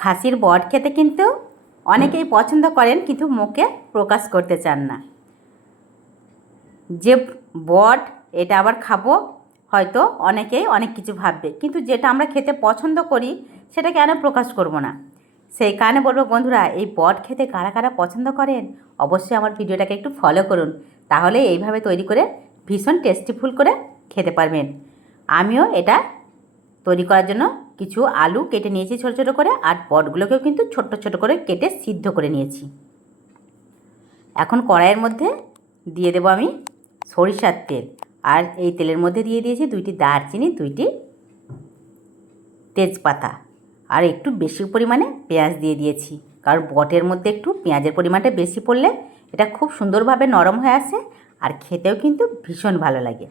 খাসির বট খেতে কিন্তু অনেকেই পছন্দ করেন, কিন্তু মুখে প্রকাশ করতে চান না। যে বট, এটা আবার খাব, হয়তো অনেকেই অনেক কিছু ভাববে, কিন্তু যেটা আমরা খেতে পছন্দ করি, সেটা কেন প্রকাশ করব না? সেই কারণে বলব, বন্ধুরা, এই বট খেতে কারা কারা পছন্দ করেন, অবশ্যই আমার ভিডিওটাকে একটু ফলো করুন। তাহলে এইভাবে তৈরি করে ভীষণ টেস্টিফুল করে খেতে পারবেন। আমিও এটা তৈরি করার জন্য কিছু আলু কেটে নিয়েছি ছোটো ছোটো করে আর পটগুলোকেও কিন্তু ছোট্ট ছোট করে কেটে সিদ্ধ করে নিয়েছি। এখন কড়াইয়ের মধ্যে দিয়ে দেবো আমি সরিষার তেল। আর এই তেলের মধ্যে দিয়ে দিয়েছি দুইটি দারচিনি, দুইটি তেজপাতা। আর একটু বেশি পরিমাণে পেঁয়াজ দিয়ে দিয়েছি। কারণ বটের মধ্যে একটু পেঁয়াজের পরিমাণটা বেশি পড়লে এটা খুব সুন্দরভাবে নরম হয়ে আসে আর খেতেও কিন্তু ভীষণ ভালো লাগে।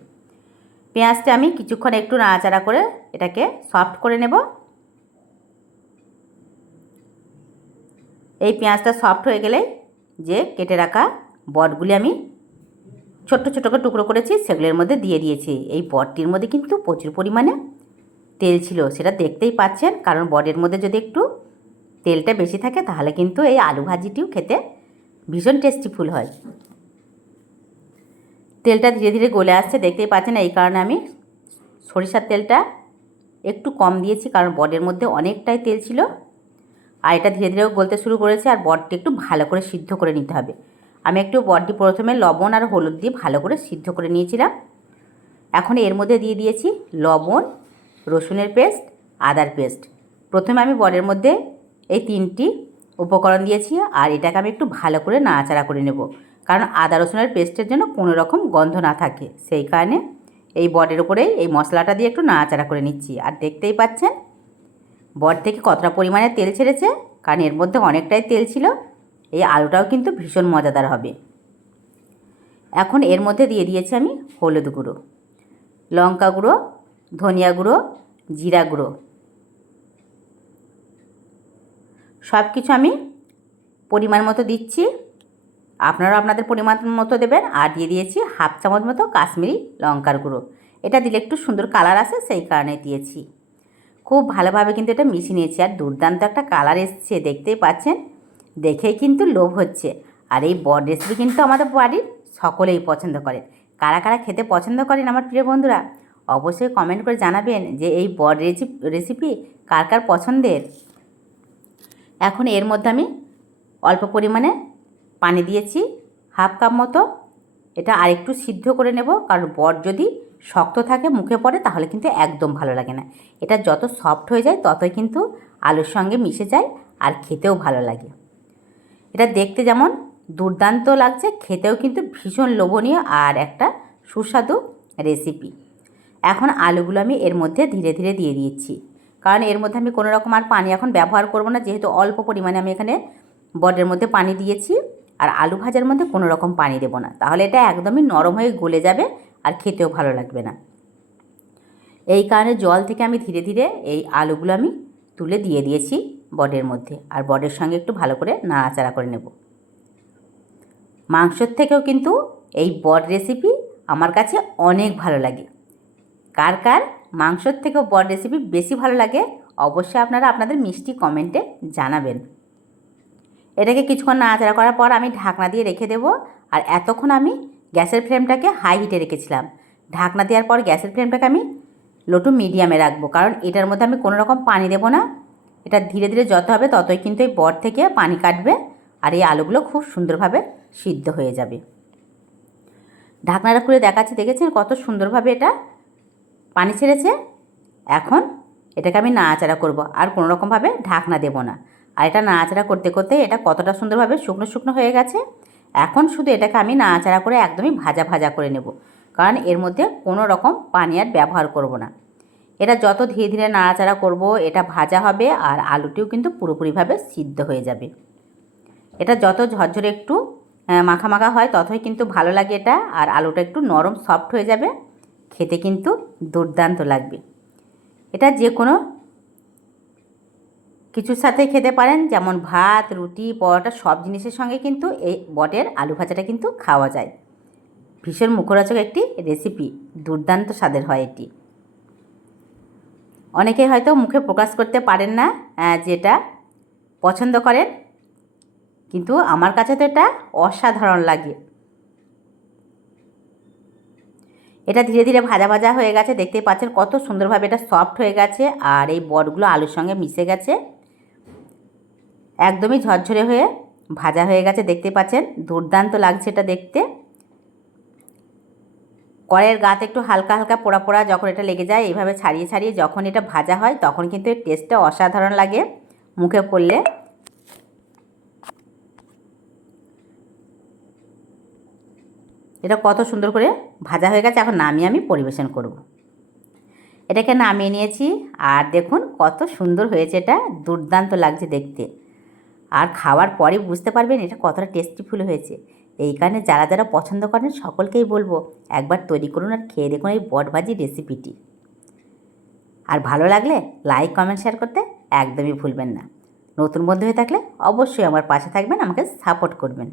পেঁয়াজটা আমি কিছুক্ষণ একটু নাড়াচাড়া করে এটাকে সফট করে নেব। এই পেঁয়াজটা সফট হয়ে গেলে যে কেটে রাখা বটগুলি আমি ছোট্ট ছোট করে টুকরো করেছি, সেগুলোর মধ্যে দিয়ে দিয়েছি। এই বটটির মধ্যে কিন্তু প্রচুর পরিমাণে তেল ছিল, সেটা দেখতেই পাচ্ছেন। কারণ বটের মধ্যে যদি একটু তেলটা বেশি থাকে, তাহলে কিন্তু এই আলু ভাজিটিও খেতে ভীষণ টেস্টিফুল হয়। তেলটা ধীরে ধীরে গলে আসছে, দেখতেই পাচ্ছেন এই কারণে আমি সরিষার তেলটা একটু কম দিয়েছি, কারণ বডের মধ্যে অনেকটাই তেল ছিল। আর এটা ধীরে ধীরে গলতে শুরু করেছে, আর বডটি একটু ভালো করে সিদ্ধ করে নিতে হবে। আমি একটু বডটি প্রথমে লবণ আর হলুদ দিয়ে ভালো করে সিদ্ধ করে নিয়েছিলাম। এখন এর মধ্যে দিয়ে দিয়েছি লবণ, রসুনের পেস্ট, আদার পেস্ট। প্রথমে আমি বডের মধ্যে এই তিনটি উপকরণ দিয়েছি, আর এটাকে আমি একটু ভালো করে নাড়াচাড়া করে নেব। কারণ আদা রসুনের পেস্টের জন্য কোনো রকম গন্ধ না থাকে। সেই কারণে এই বটের উপরেই এই মশলাটা দিয়ে একটু নাড়াচাড়া করে নিচ্ছি। আর দেখতেই পাচ্ছেন, বট থেকে কতটা পরিমাণে তেল ছেড়েছে, কারণ এর মধ্যে অনেকটাই তেল ছিল, এই আলুটাও কিন্তু ভীষণ মজাদার হবে। এখন এর মধ্যে দিয়ে দিয়েছি আমি হলুদ গুঁড়ো, লঙ্কা গুঁড়ো, ধনিয়া গুঁড়ো, জিরা গুঁড়ো। সব কিছু আমি পরিমাণ মতো দিচ্ছি। আপনারা আপনাদের পরিমাণ মতো দেবেন আর দিয়ে দিয়েছি হাফ চামচ মতো কাশ্মীরি লঙ্কার গুঁড়ো। এটা দিলে একটু সুন্দর কালার আসে, সেই কারণে দিয়েছি। খুব ভালোভাবে কিন্তু এটা মিশিয়ে নিয়েছি আর দুর্দান্ত একটা কালার এসছে, দেখতেই পাচ্ছেন? দেখেই কিন্তু লোভ হচ্ছে। আর এই বড রেসিপি কিন্তু আমাদের বাড়ির সকলেই পছন্দ করেন কারা কারা খেতে পছন্দ করেন আমার প্রিয় বন্ধুরা, অবশ্যই কমেন্ট করে জানাবেন যে এই বড রেসিপি কার কার পছন্দের। এখন এর মধ্যে আমি অল্প পরিমাণে পানি দিয়েছি, হাফ কাপ মতো। এটা আরেকটু সিদ্ধ করে নেব, কারণ বট যদি শক্ত থাকে, মুখে পড়ে, তাহলে কিন্তু একদম ভালো লাগে না। এটা যত সফট হয়ে যায়, ততই কিন্তু আলুর সঙ্গে মিশে যায় আর খেতেও ভালো লাগে। এটা দেখতে যেমন দুর্দান্ত লাগছে, খেতেও কিন্তু ভীষণ লোভনীয় আর একটা সুস্বাদু রেসিপি। এখন আলুগুলো আমি এর মধ্যে ধীরে ধীরে দিয়ে দিচ্ছি। কারণ এর মধ্যে আমি কোনো রকম আর পানি এখন ব্যবহার করব না, যেহেতু অল্প পরিমাণে আমি এখানে বডের মধ্যে পানি দিয়েছি। আর আলু ভাজার মধ্যে কোনো রকম পানি দেবো না। তাহলে এটা একদমই নরম হয়ে গলে যাবে আর খেতেও ভালো লাগবে না। এই কারণে জল থেকে আমি ধীরে ধীরে এই আলুগুলো আমি তুলে দিয়ে দিয়েছি বডের মধ্যে। আর বডের সঙ্গে একটু ভালো করে নাড়াচাড়া করে নেব। মাংসর থেকেও কিন্তু এই বড রেসিপি আমার কাছে অনেক ভালো লাগে। কার কার মাংসর থেকেও বড রেসিপি বেশি ভালো লাগে, অবশ্যই আপনারা আপনাদের মিষ্টি কমেন্টে জানাবেন। এটাকে কিছুক্ষণ নাড়াচাড়া করার পর আমি ঢাকনা দিয়ে রেখে দেবো। আর এতক্ষণ আমি গ্যাসের ফ্লেমটাকে হাই হিটে রেখেছিলাম। ঢাকনা দেওয়ার পর গ্যাসের ফ্লেমটাকে আমি লো টু মিডিয়ামে রাখব। কারণ এটার মধ্যে আমি কোনো রকম পানি দেবো না। এটা ধীরে ধীরে যত হবে ততই কিন্তু এই বট থেকে পানি কাটবে আর এই আলুগুলো খুব সুন্দরভাবে সিদ্ধ হয়ে যাবে। ঢাকনাটা খুলে দেখাচ্ছে, দেখেছেন কত সুন্দরভাবে এটা পানি ছেড়েছে? এখন এটাকে আমি নাড়াচাড়া করব। আর কোনো রকমভাবে ঢাকনা দেবো না। আর এটা নাড়াচাড়া করতে করতে এটা কতটা সুন্দরভাবে শুকনো শুকনো হয়ে গেছে? এখন শুধু এটাকে আমি নাড়াচাড়া করে একদমই ভাজা ভাজা করে নেব। কারণ এর মধ্যে কোনো রকম পানি আর ব্যবহার করব না। এটা যত ধীরে ধীরে নাড়াচাড়া করব, এটা ভাজা হবে আর আলুটিও কিন্তু পুরোপুরিভাবে সিদ্ধ হয়ে যাবে। এটা যত ঝরঝরে একটু মাখা মাখা হয়, ততই কিন্তু ভালো লাগে এটা আর আলুটা একটু নরম সফট হয়ে যাবে। খেতে কিন্তু দুর্দান্ত লাগবে। এটা যে কোনো কিছুর সাথে খেতে পারেন, যেমন ভাত, রুটি, পরোটা, সব জিনিসের সঙ্গে কিন্তু এই বটের আলু ভাজাটা কিন্তু খাওয়া যায়। ভীষণ মুখরোচক একটি রেসিপি দুর্দান্ত স্বাদের হয় এটি। অনেকে হয়তো মুখে প্রকাশ করতে পারেন না যেটা পছন্দ করেন, কিন্তু আমার কাছে তো এটা অসাধারণ লাগে। এটা ধীরে ধীরে ভাজা ভাজা হয়ে গেছে দেখতে পাচ্ছেন কত সুন্দরভাবে এটা সফট হয়ে গেছে, আর এই বটগুলো আলুর সঙ্গে মিশে গেছে। একদমই ঝরঝরে হয়ে ভাজা হয়ে গেছে, দেখতে পাচ্ছেন? দুর্দান্ত লাগছে এটা দেখতে। কড়ের গাতে একটু হালকা হালকা পোড়া পোড়া যখন এটা লেগে যায়, এইভাবে ছাড়িয়ে ছাড়িয়ে যখন এটা ভাজা হয়, তখন কিন্তু এর টেস্টটা অসাধারণ লাগে মুখে পড়লে। এটা কত সুন্দর করে ভাজা হয়ে গেছে, এখন নামিয়ে আমি পরিবেশন করব। এটাকে নামিয়ে নিয়েছি, আর দেখুন কত সুন্দর হয়েছে এটা, দুর্দান্ত লাগছে দেখতে। আর খাওয়ার পরে বুঝতে পারবেন এটা কতটা টেস্টিফুল হয়েছে। এই কারণে যারা যারা পছন্দ করেন সকলকেই বলব, একবার তৈরি করুন আর খেয়ে দেখুন এই বটভাজি রেসিপিটি আর ভালো লাগলে লাইক কমেন্ট শেয়ার করতে একদমই ভুলবেন না। নতুন বন্ধু হয়ে থাকলে অবশ্যই আমার পাশে থাকবেন, আমাকে সাপোর্ট করবেন।